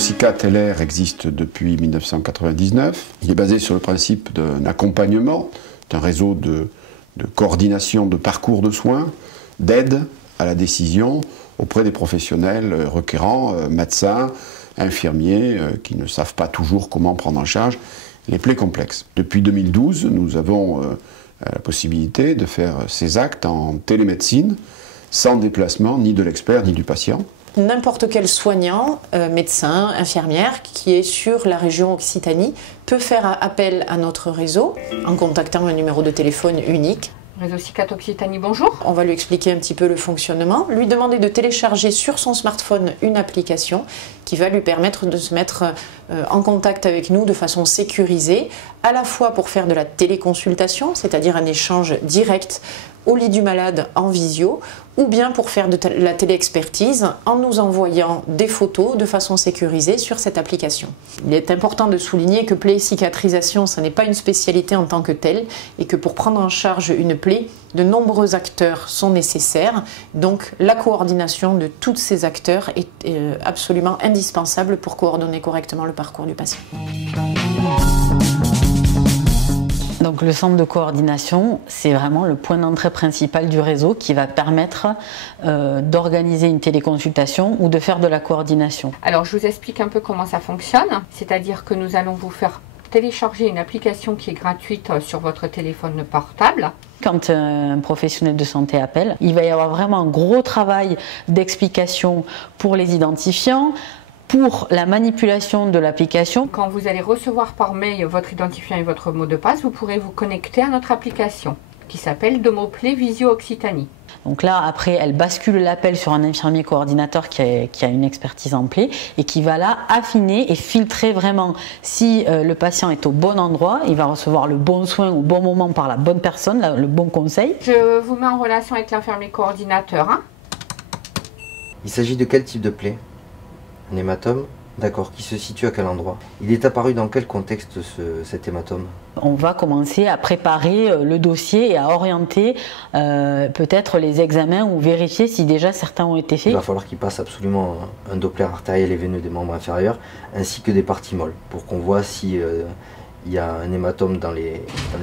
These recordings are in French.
SICAT LR existe depuis 1999. Il est basé sur le principe d'un accompagnement, d'un réseau de coordination de parcours de soins, d'aide à la décision auprès des professionnels requérants, médecins, infirmiers, qui ne savent pas toujours comment prendre en charge les plaies complexes. Depuis 2012, nous avons la possibilité de faire ces actes en télémédecine, sans déplacement ni de l'expert ni du patient. N'importe quel soignant, médecin, infirmière qui est sur la région Occitanie peut faire appel à notre réseau en contactant un numéro de téléphone unique. Réseau SICAT Occitanie, bonjour. On va lui expliquer un petit peu le fonctionnement, lui demander de télécharger sur son smartphone une application qui va lui permettre de se mettre en contact avec nous de façon sécurisée, à la fois pour faire de la téléconsultation, c'est-à-dire un échange direct au lit du malade en visio, ou bien pour faire de la téléexpertise en nous envoyant des photos de façon sécurisée sur cette application. Il est important de souligner que plaie et cicatrisation, ce n'est pas une spécialité en tant que telle, et que pour prendre en charge une plaie, de nombreux acteurs sont nécessaires. Donc la coordination de tous ces acteurs est absolument indispensable pour coordonner correctement le parcours du patient. Donc le centre de coordination, c'est vraiment le point d'entrée principal du réseau qui va permettre d'organiser une téléconsultation ou de faire de la coordination. Alors je vous explique un peu comment ça fonctionne, c'est-à-dire que nous allons vous faire télécharger une application qui est gratuite sur votre téléphone portable. Quand un professionnel de santé appelle, il va y avoir vraiment un gros travail d'explication pour les identifiants, pour la manipulation de l'application. Quand vous allez recevoir par mail votre identifiant et votre mot de passe, vous pourrez vous connecter à notre application qui s'appelle Domoplay Visio Occitanie. Donc là, après, elle bascule l'appel sur un infirmier coordinateur qui a une expertise en plaie et qui va là affiner et filtrer vraiment si le patient est au bon endroit, il va recevoir le bon soin au bon moment par la bonne personne, le bon conseil. Je vous mets en relation avec l'infirmier coordinateur. Il s'agit de quel type de plaie? Un hématome? D'accord, qui se situe à quel endroit? Il est apparu dans quel contexte cet hématome? On va commencer à préparer le dossier et à orienter peut-être les examens ou vérifier si déjà certains ont été faits. Il va falloir qu'il passe absolument un Doppler artériel et veineux des membres inférieurs ainsi que des parties molles pour qu'on voit si il y a un hématome dans les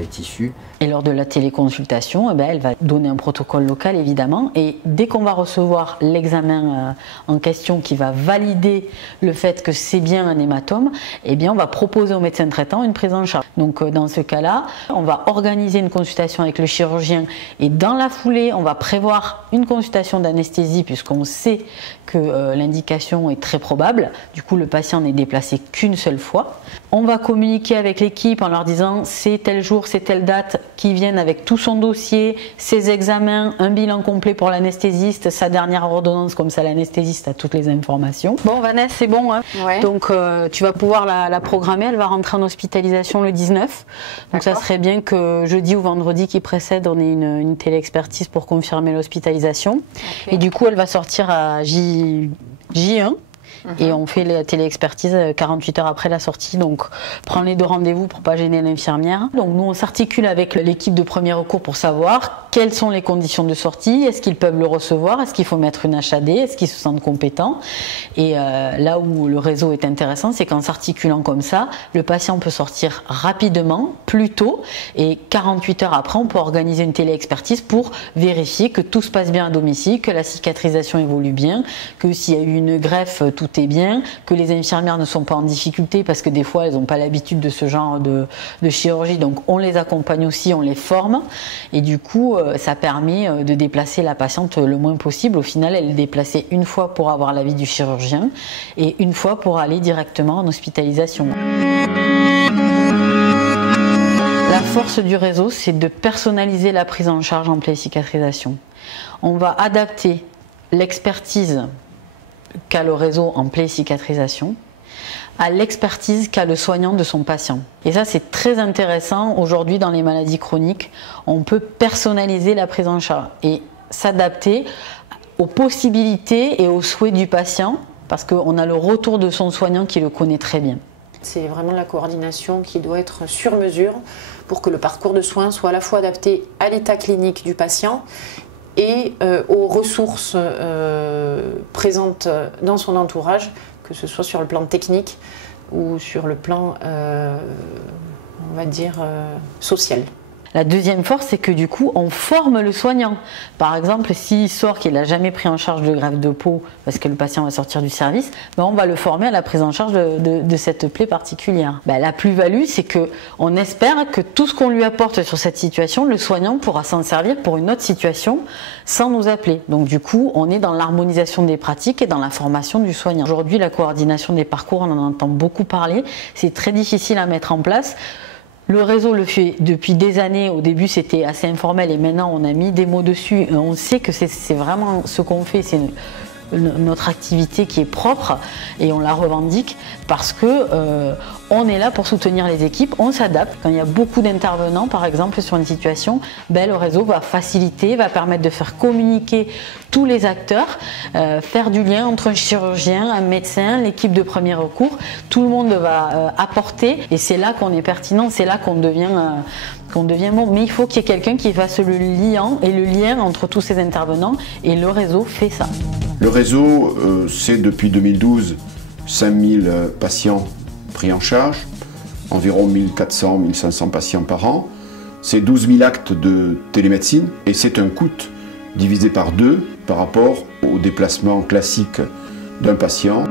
tissus. Et lors de la téléconsultation, elle va donner un protocole local évidemment, et dès qu'on va recevoir l'examen en question qui va valider le fait que c'est bien un hématome, on va proposer au médecin traitant une prise en charge. Donc dans ce cas-là, on va organiser une consultation avec le chirurgien et dans la foulée, on va prévoir une consultation d'anesthésie puisqu'on sait que l'indication est très probable. Du coup, le patient n'est déplacé qu'une seule fois. On va communiquer avec l'équipe en leur disant c'est tel jour, c'est telle date, qui viennent avec tout son dossier, ses examens, un bilan complet pour l'anesthésiste, sa dernière ordonnance, comme ça l'anesthésiste a toutes les informations. Bon Vanessa, c'est bon, hein? Ouais. Donc tu vas pouvoir la programmer, elle va rentrer en hospitalisation le 19. Donc ça serait bien que jeudi ou vendredi qui précède, on ait une télé-expertise pour confirmer l'hospitalisation. Okay. Et du coup, elle va sortir à J1. Et on fait la télé-expertise 48 heures après la sortie, donc prends les 2 rendez-vous pour pas gêner l'infirmière. Donc nous on s'articule avec l'équipe de premier recours pour savoir quelles sont les conditions de sortie, est-ce qu'ils peuvent le recevoir, est-ce qu'il faut mettre une HAD, est-ce qu'ils se sentent compétents. Et là où le réseau est intéressant, c'est qu'en s'articulant comme ça, le patient peut sortir rapidement, plus tôt, et 48 heures après on peut organiser une télé-expertise pour vérifier que tout se passe bien à domicile, que la cicatrisation évolue bien, que s'il y a eu une greffe, tout est bien, que les infirmières ne sont pas en difficulté parce que des fois elles n'ont pas l'habitude de ce genre de chirurgie, donc on les accompagne aussi, on les forme et du coup ça permet de déplacer la patiente le moins possible. Au final elle est déplacée une fois pour avoir l'avis du chirurgien et une fois pour aller directement en hospitalisation. La force du réseau, c'est de personnaliser la prise en charge en plaie et cicatrisation. On va adapter l'expertise qu'a le réseau en plaie et cicatrisation à l'expertise qu'a le soignant de son patient. Et ça c'est très intéressant aujourd'hui dans les maladies chroniques, on peut personnaliser la prise en charge et s'adapter aux possibilités et aux souhaits du patient parce qu'on a le retour de son soignant qui le connaît très bien. C'est vraiment la coordination qui doit être sur mesure pour que le parcours de soins soit à la fois adapté à l'état clinique du patient et aux ressources présentes dans son entourage, que ce soit sur le plan technique ou sur le plan, on va dire, social. La deuxième force, c'est que du coup, on forme le soignant. Par exemple, s'il sort qu'il n'a jamais pris en charge de greffe de peau parce que le patient va sortir du service, ben on va le former à la prise en charge de cette plaie particulière. Ben, la plus-value, c'est qu'on espère que tout ce qu'on lui apporte sur cette situation, le soignant pourra s'en servir pour une autre situation sans nous appeler. Donc du coup, on est dans l'harmonisation des pratiques et dans la formation du soignant. Aujourd'hui, la coordination des parcours, on en entend beaucoup parler. C'est très difficile à mettre en place. Le réseau le fait depuis des années. Au début, c'était assez informel et maintenant, on a mis des mots dessus. On sait que c'est vraiment ce qu'on fait. C'est notre activité qui est propre et on la revendique parce que on est là pour soutenir les équipes, on s'adapte. Quand il y a beaucoup d'intervenants, par exemple, sur une situation, ben, le réseau va faciliter, va permettre de faire communiquer tous les acteurs, faire du lien entre un chirurgien, un médecin, l'équipe de premier recours. Tout le monde va apporter et c'est là qu'on est pertinent, c'est là qu'on devient bon. Mais il faut qu'il y ait quelqu'un qui fasse le lien et le lien entre tous ces intervenants et le réseau fait ça. Le réseau, c'est depuis 2012 5000 patients pris en charge, environ 1400-1500 patients par an. C'est 12 000 actes de télémédecine et c'est un coût divisé par 2 par rapport au déplacement classique d'un patient.